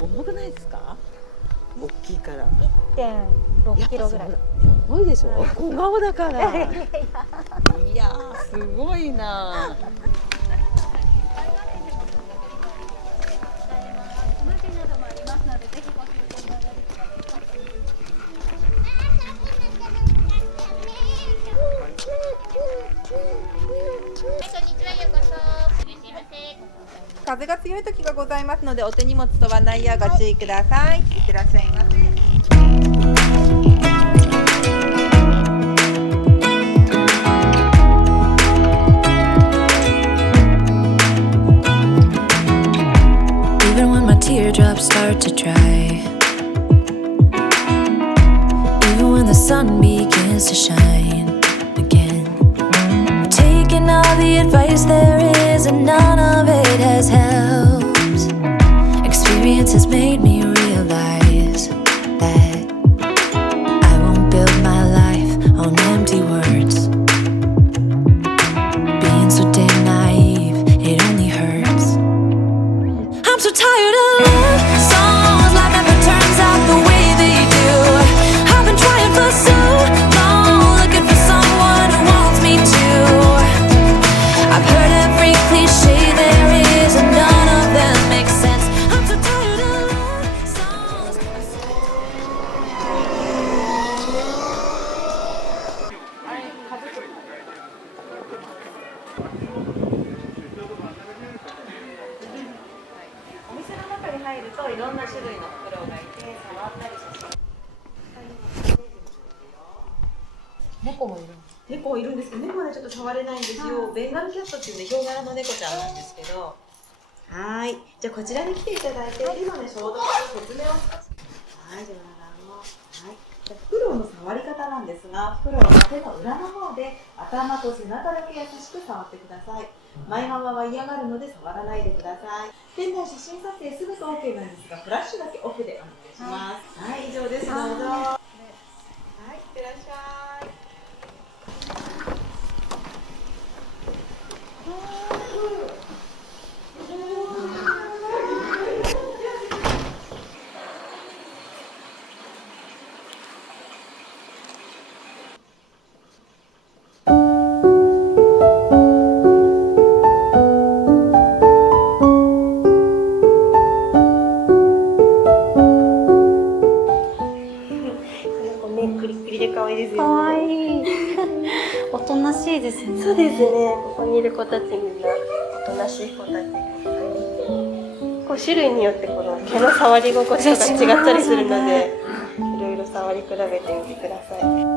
重くないですか？大きいから。1.6 キロぐらい。重いでしょ。小顔だから。いやーすごいな。風が強い時がございますので、お手荷物飛ばないようご注意ください。いってらっしゃいませ。Even when my teardrops start to dry, even when the sun begins to shine again, taking all the advice there is and none of it has helped. Experience has made me realize that I won't build my life on empty words. Being so damn naive, it only hurts. I'm so tired of love songs, life never turns out the way they do. I've been trying for so long, looking for someone who wants me to. I've heard every cliche there is and none of them make sense. I'm so tired of love songs. お店の中に入るといろんな種類のフクロウがいて、触ったり写真。猫もいる。猫いるんですけど、猫はねちょっと触れないんですよ。ベンガルキャットっていうね、ヒョウ柄の猫ちゃんなんですけど。はい。じゃあこちらに来ていただいて、今ね消毒の説明を。はい、じゃあはい。フクロウの触り方なんですが、フクロウの手の裏の方で頭と背中だけ優しく触ってください。前側は嫌がるので触らないでください。店内写真撮影すべて OK なんですが、フラッシュだけオフでお願いします。はい、以上です。どうぞ。はい、いってらっしゃい。しいですね。そうですね。ここにいる子たちみんなおとなしい子たち。こう種類によってこの毛の触り心地とか違ったりするので、いろいろ触り比べてみてください。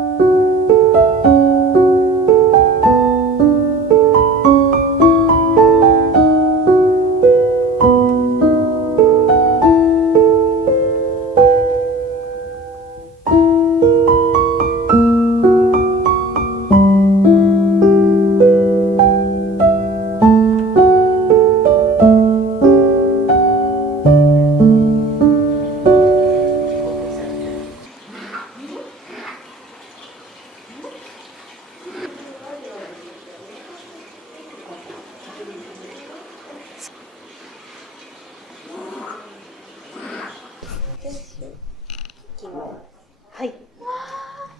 はい。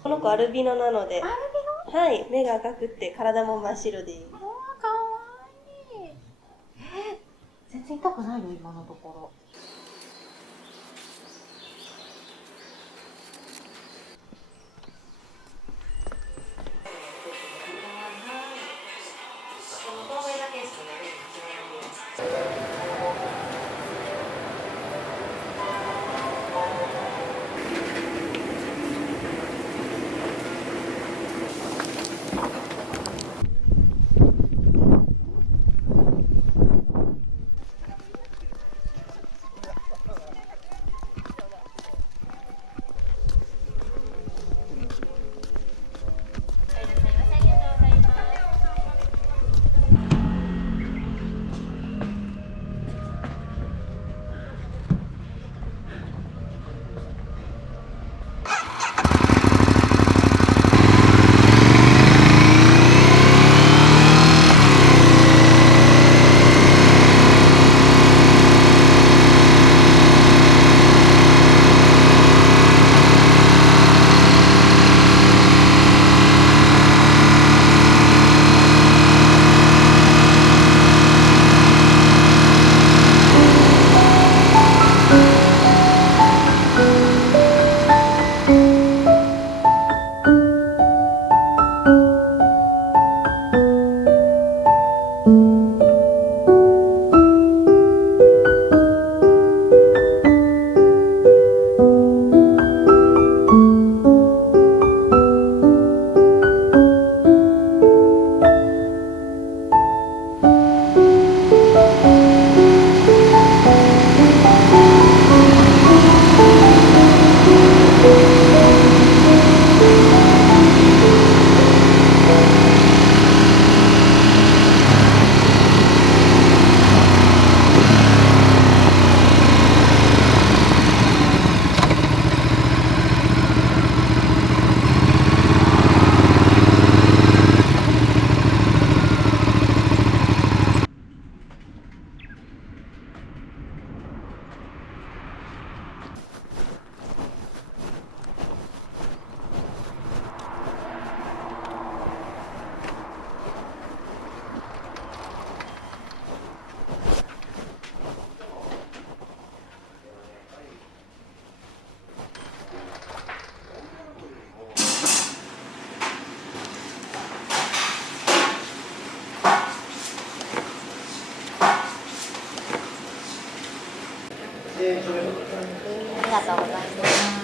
この子アルビノなので、はい、目が赤くて体も真っ白です。かわいい。全然痛くないの今のところ。ありがとうございます。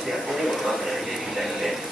してやってみようかなって入れてみたいので。